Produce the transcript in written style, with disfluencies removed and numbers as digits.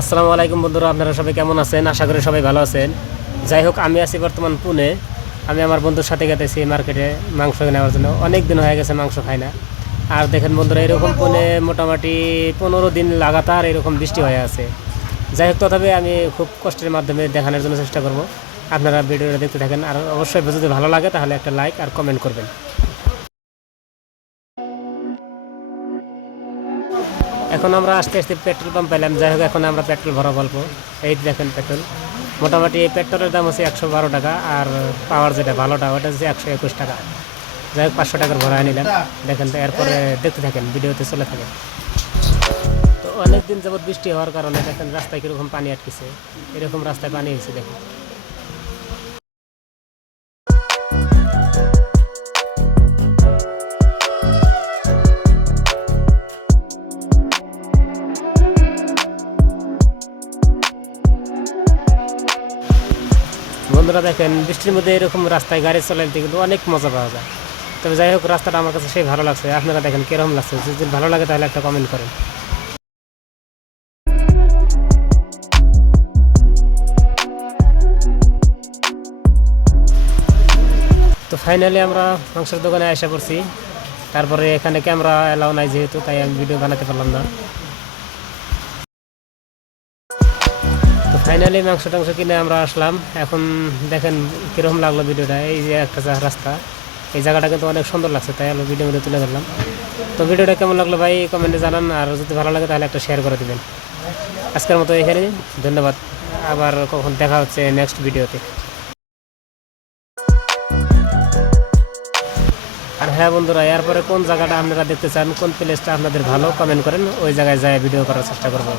আসসালামু আলাইকুম বন্ধুরা, আপনারা সবাই কেমন আছেন? আশা করি সবাই ভালো আছেন। যাই হোক, আমি আছি বর্তমান পুনে। আমি আমার বন্ধুর সাথে গেতেছি মার্কেটে মাংস নেওয়ার জন্য। অনেক দিন হয়ে গেছে মাংস খাই না। আর দেখেন বন্ধুরা, এরকম পুনে মোটামুটি 15 দিন লাগাতার এরকম বৃষ্টি হয়ে আছে। যাই হোক, তথাপি আমি খুব কষ্টের মাধ্যমে দেখানোর জন্য চেষ্টা করব। আপনারা ভিডিওটা দেখতে থাকেন, আর অবশ্যই যদি ভালো লাগে তাহলে একটা লাইক আর কমেন্ট করবেন। এখন আমরা আস্তে আস্তে পেট্রোল পাম্প পেলাম। যাই হোক, এখন আমরা পেট্রোল ভরা গল্প। এই দেখেন পেট্রোল, মোটামুটি পেট্রোলের দাম হচ্ছে 112 টাকা, আর পাওয়ার যেটা ভালোটা ওটা হচ্ছে 121 টাকা। যাই হোক, 500 টাকার ভরা নিলাম। দেখেন তো, এরপরে দেখতে থাকেন, ভিডিওতে চলে থাকেন। তো অনেক দিন যাবৎ বৃষ্টি হওয়ার কারণে দেখেন রাস্তায় কীরকম পানি আটকেছে। এরকম রাস্তায় পানি হয়েছে দেখেন। বন্ধুরা দেখেন, বৃষ্টির মধ্যে এরকম রাস্তায় গাড়ি চালাতে কিন্তু অনেক মজা পাওয়া যায়। তবে যাই হোক, রাস্তাটা আমার কাছে সেই ভালো লাগছে। আপনারা দেখেন কীরকম লাগছে। যদি ভালো লাগে তাহলে একটা কমেন্ট করেন। তো ফাইনালি আমরা মাংসের দোকানে এসে পড়ছি। তারপরে এখানে ক্যামেরা এলাও নাই যেহেতু, তাই আমি ভিডিও বানাতে পারলাম না। তো ফাইনালি মাংস টাংস কিনে আমরা আসলাম। এখন দেখেন কীরকম লাগলো ভিডিওটা। এই যে একটা রাস্তা, এই জায়গাটা কিন্তু অনেক সুন্দর লাগছে, তাই আমি ভিডিওর মধ্যে তুলে ধরলাম। তো ভিডিওটা কেমন লাগলো ভাই কমেন্টে জানান, আর যদি ভালো লাগে তাহলে একটা শেয়ার করে দেবেন। আজকের মতো এখানে ধন্যবাদ। আবার কখন দেখা হচ্ছে নেক্সট ভিডিওতে। আর হ্যাঁ বন্ধুরা, এরপরে কোন জায়গাটা আপনারা দেখতে চান, কোন প্লেসটা আপনাদের ভালো, কমেন্ট করেন, ওই জায়গায় যায় ভিডিও করার চেষ্টা করবো।